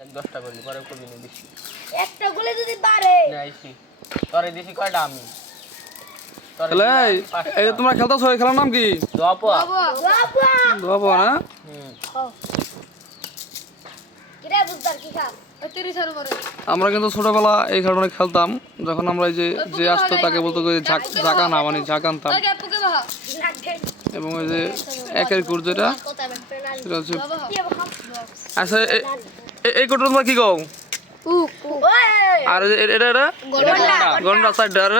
10টা করলি পরে কবি নি বেশি একটা গুলি যদি বাড়ে আইছি তোরে দিছি কয়টা আমি তাহলে এই যে তোমরা খেলতেছো এই খেলার নাম কি? দোয়াপা দোয়াপা না? কিরে বুঝদার কি খা 30 এর উপরে আমরা কিন্তু ছোটবেলা এই খেলাটা খেলতাম যখন আমরা এই যে আসতো তাকে বলতো যে ঝাঁকা না মানে ঝাঁক আনতাম এবং ওই যে একের কুট যেটা সেটা হচ্ছে আচ্ছা এই কুটটা তোমরা কি কও? আর এটা এটা গন্ডা সাইডটা আর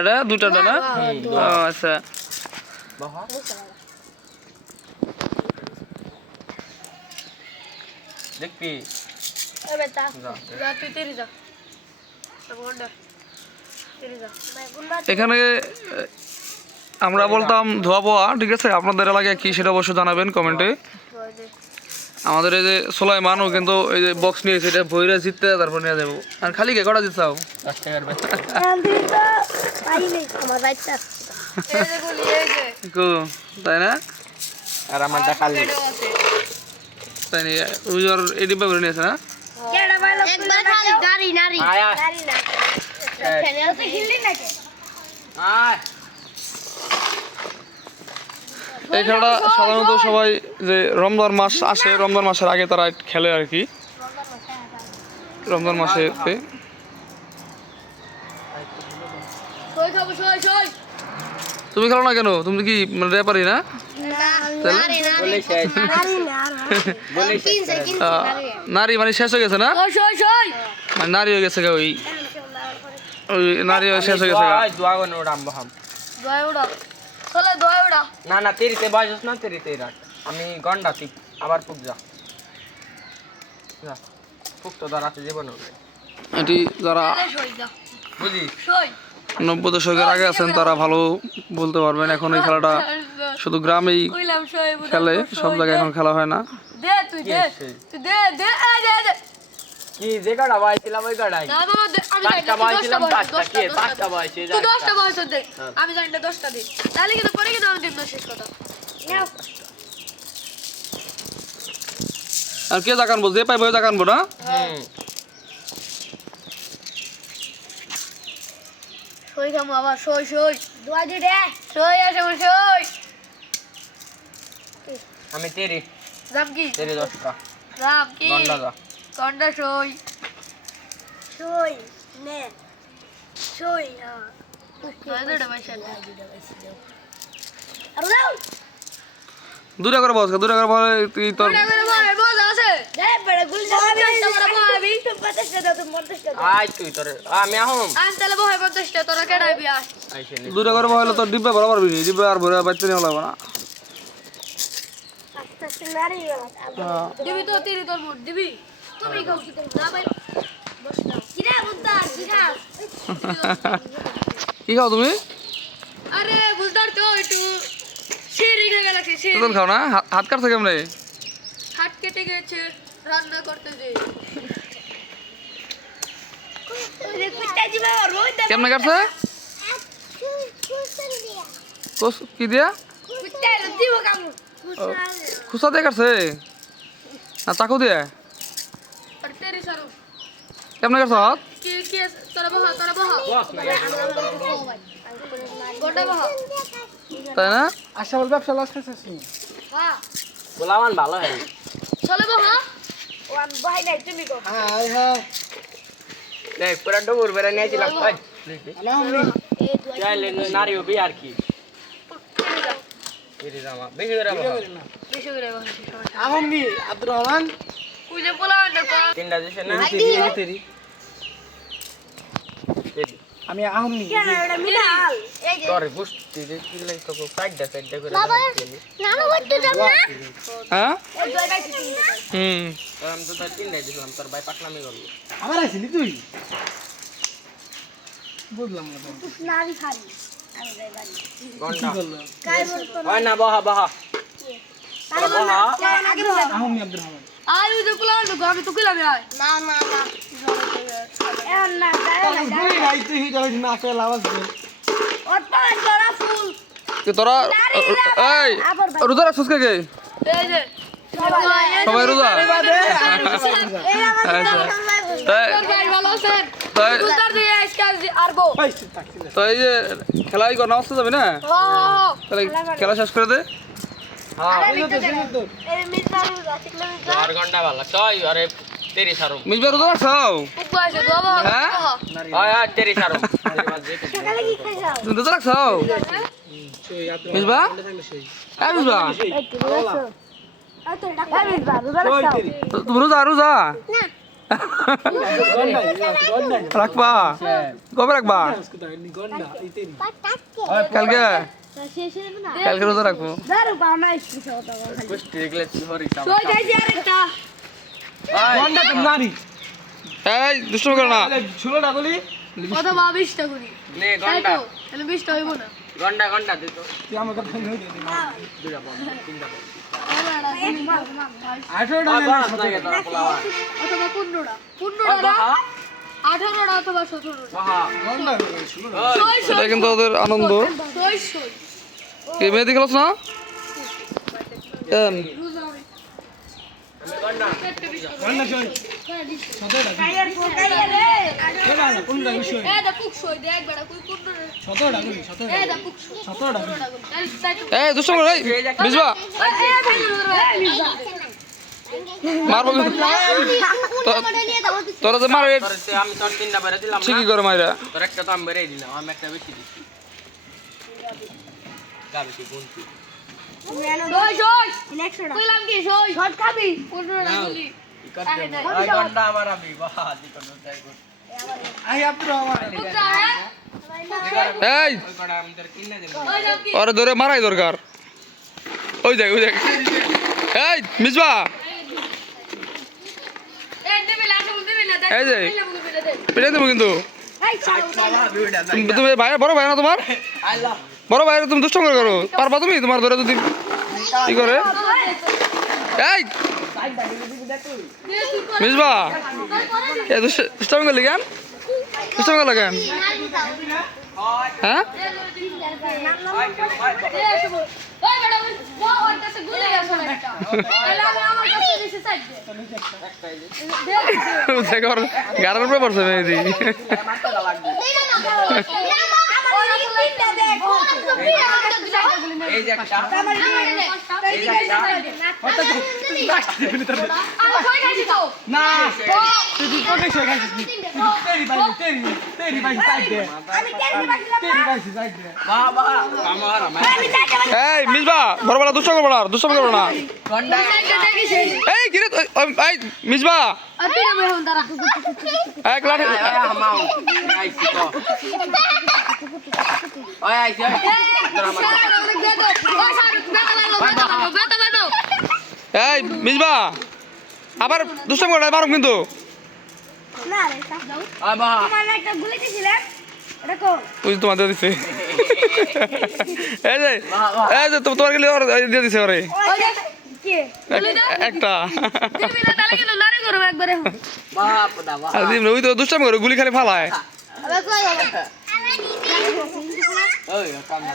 এটা দুইটা না? আচ্ছা বাহা দেখবি ওই বেটা যা যা তুই 30 যা গন্ডা 30 যা এখানে আমরা বলতাম ধোয়া পোয়া, ঠিক আছে? আপনাদের এলাকায় কি সেটা অবশ্যই জানাবেন কমেন্টে। আমাদের এই যে সোলাইমানও কিন্তু এই যে বক্স নিয়েছে, এটা ভৈরা জিততে তারপর নিয়ে যাবো। আর খালি কে কটা জিতছাও? 10 টাকার বেচা আমার বাইকটা এই যে গুলি এই যে কো তাই না? আর আমারটা খালি তাই না? ওই আর এই ডিব্বা ভরে নিয়েছে না? কেডা বাইলো একবার খালি গাড়ি নারী আয়া গাড়ি না ফেলে তো হিললি নাকি আয় এই খেলাটা সাধারণত সবাই যে রমজান মাস আসে, রমজান মাসের আগে তারা খেলে আর কি। রমজান মাসে সই খাবো সই তুমি খেলো না কেন? তুমি কি মানে রেপারি না? নারী বলে শেষ বলে শেষ নারী মানে শেষ হয়ে গেছে না? সই মানে নারী হয়ে গেছে গা, ওই নারী হয়ে শেষ হয়ে গেছে গা। দোয়া গন ওড়াম বহাম দয় উড়া চলে দয় উড়া না না তেরিতে বাজস না তেরিতে রাখ আমি গন্ডা টিপ আবার পুক যা যা পুক তো দাঁড়াতে জীবন হবে এটি যারা সই যা বুঝি সই 90 দশকের আগে আছেন তারা ভালো বলতে পারবেন। এখন এই খেলাটা শুধু গ্রামেই কইলাম সই খেলে, সব জায়গায় এখন খেলা হয় না। দে তুই দে তুই দে দে দে কি যে গাড়া বাইছিলাম ওই গাড়াই না বাবা আমি জানি 5টা বাইছিলাম 5টা কি 5টা বাইছে তুই 10টা বয়স দে আমি জানি 10টা দে তাহলে কিন্তু পরে কিন্তু আমি দিব শেষ কথা নাও আর কে জাকানবো? যে পাইবো জাকানবো না? সই খামু আবার সই দোয়া দি দে সই আসে সই আমি তেরি রাম কি তেরি 10টা রাম কি গন্ডা যা গন্ডা সই নে সই হ্যাঁ দে ভাই শালা আর দাও দূরে করে বস, দূরে করে বস। তুই তোর মজা আছে দে বড় গুল দাও আমি 50 টাকা তুমি 50 টাকা আই তুই তোরে আমি আহম আমি তাহলে বহাই 50 টাকা তোরা কেডা বিয়া আইছে নি দূরে করে বসলে তোর ডিব্বা বরাবর বিনি, ডিব্বা আর ভরে বাচ্চা নিয়ে লাগবে না। আস্তে নারী দিবি তো তিরি তোর মুড দিবি তুমি খাও কি তোর না ভাই বস নাও কিরা বুদ্ধা কিরা কি খাও তুমি? আরে বুঝদার তো একটু শিরি হয়ে গেল শিরি তুমি খাও না? হাত কাটছে কেমনে? হাত কেটে গেছে রান্না করতে যে ওরে কুস্তা দিবা রোজ কেমনে কাটছে? কি দিয়া? কুস্তা দিব কামু খুসা দিয়ে কাটছে না চাকু দিয়ে? আর তেরি সারো কেমনে কাটছে হাত? কি তোরা বহা বস না গোটা বহা তাই না? আশা বল ব্যবসা লস খাইছিস হ্যাঁ গোলামান ভালো হয় চলে বহা ওয়ান বহাই নাই তুমি গো হাই হাই দেখ পুরা ডবুর বেড়ে নিয়েছিলাম ওই আলহামদুলিল্লাহ এই দুই চাইলে নারী হবে আর কি এরি জামা বেশি করে বাবা বেশি করে বহা আহমদি আব্দুর রহমান কুজে পোলা দেখো তিনটা দিছে না তেরি তেরি আমি আহমদি কেন এটা মিলাল এই যে তোর গুষ্টি যে কিলাই তো সাইডটা করে নানু বড় যাব না হ্যাঁ এই দুই ভাই কি আমি তো তার তিনটাই দিছিলাম তোর ভাই পাকনামি করলো আবার আইছিলি তুই বুঝলাম না তো। নারী খালি আমি যাই বাড়ি গন্ডা কাই বলতো হয় না বহা বহা তোরা বহা আগে বলে আহমদি আব্দুর রহমান আর ওই যে পোলা আমি তো কইলাম না এখন না তুই ভাই তুই হিটা হইছিস না আসলে আওয়াজ দে ওর পাড়া জরা ফুল তোরা এই রোজা রাখছিস কে? এই যে সবাই রোজা আচ্ছা তাই তাই তো এই যে খেলাই কর নামাজ যাবে না তাহলে খেলা শেষ করে দে আর ঘন্টা ভালো ছয় আরে তেরি সারো মিসবা রোজা রাখছাও হ্যাঁ হয় হয় তেরি সারো তুমি রোজা রাখছাও মিসবা হ্যাঁ মিসবা তুমি রোজা রোজা রাখবা কবে রাখবা কালকে কালকে রোজা রাখবো কুষ্টি এগুলো হরি গন্ডা তো নারী এই দুষ্টু করো না ষোলো না বলি নে ঘন্টা না ঘন্টা ঘন্টা দিত তুই আমার কথা হয়ে গেলি দুইটা পাবো তিনটা পাবো 18টা বাস না গে তোরা পোলাওয়া অথবা 15টা বাহা 18টা অথবা 17টা বাহা গন্ডা ষোলো এটা কিন্তু ওদের আনন্দ কে মেহেদি খেলোস না আমি ঘন্টা গন্ডা সই 17টা 15টা বিষয় 17টা করি 17টা এই দুষ্টু করো এই মিসবা মারবো কিন্তু তোরা যে মারে তোরতে আমি তোর তিনটা বেরে দিলাম না ঠিকই করে মাইরা তোর একটা তো আমি বেরে দিলাম আমি একটা বেশি দিছি গাবি কি গুনতি ওই ঘন্টা আমার আমি বাহা দি কোন তাই কর আই আপনি আমার এই ওই কড়া আমাদের কিনে দিল ওরে ধরে মারাই দরকার ওই দেখ এই মিসবা এই যে পেটে দেবো কিন্তু তুমি ভাই বড় ভাই না তোমার আল্লাহ বড় ভাই তুমি দুষ্ট করে করো পারবা তুমি তোমার ধরে যদি কি করে এই মিসবা এ দুষ্টামি করলি কেন দুষ্টামি করলে কেন হ্যাঁ দেখো গাড়ার উপরে পড়ছে মেহেদি এই যে একটা এই যে একটা না তুই কোকে সই খাইছিস তেরি ভাই সাইড দে তেরি ভাই সাইড দে বাবা আমার আমার এই মিসবা বড়বেলা দুষ্ট করবো না দুষ্ট করবো না ঘন্টা এই কিরে এই মিসবা এক লাঠি হামাও আইছি তো ওই আইছি এই মিসবা আবার দুষ্ট করো না মারুম কিন্তু বাবা ওই যে তোমার দিয়ে দিছে এই যে তোমার গেলে দিয়ে দিছে ওরে একটা বাপ দাবা ওই তো দুষ্টামি করে গুলি খালি ফালায় ওই কাম না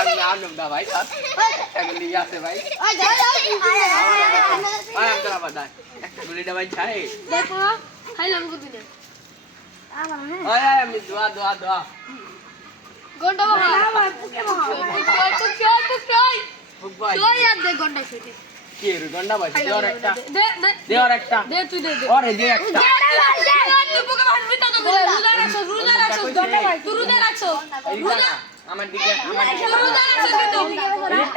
আমি আনন্দ দা ভাই সাথ এগুলি আছে ভাই আমি তোরা বাদা একটা গুলি দা ভাই ছাই ওই আমি দোয়া দোয়া দোয়া ফুক ভাই কি রে গন্ডা ভাই দেওয়ার একটা দেওয়ার একটা ওরে দে একটা আমার দিকে আমার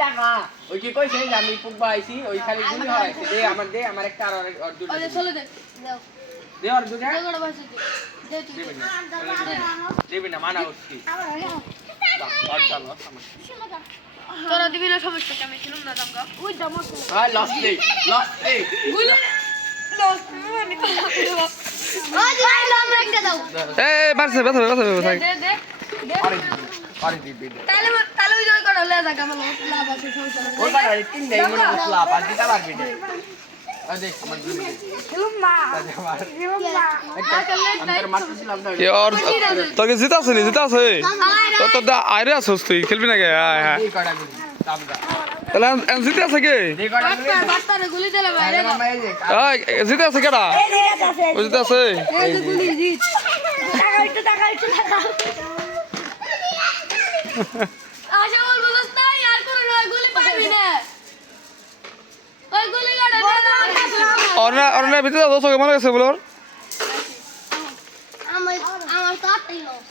টাকা ওই কি কইছে যে আমি ফুকবা আইছি ওই খালি গুলি হরাইছে দে আমার একটা আর দুটো দে আর দুটো দেবি না মানা হচ্ছে তোরা দিবি না সমস্যা আমি ছিলাম না দামগা ওই দাম ভাই লস্ট দে গুলি লস মানে ওই ভাই লম একটা দাও এই বাড়ছে ব্যথা দে আরে দিবি তাহলে ওই জয় করে হলে জায়গা ভালো লাভ আছে সমস্যা নাই ওই বাড়ি তিন দেই মনে উঠলা পাঁচ দিতে পারবি না আ দেখ আমার গুলি খেলুম মা আমি মারতেছিলাম না কি আর তোকে জিতা আছে নি জিতা আছে তো তো আইরে আছস তুই খেলবি না কে হ্যাঁ এই কড়া গুলি তাবগা তাহলে জিতে আছে কে যে কটা মিলে বাস্তারে গুলি দিলে ভাই আরে মামা এই যে এই জিতে আছে কেডা ওই জিতে আছে এই যে গুলি জিত টাকা একটু আশা বলবো না আর কোন গুলি পাবি না ওই গুলি গাড়া অরনা ভিতরে 200 কে মনে গেছে বলর আমার তো আটটাই লস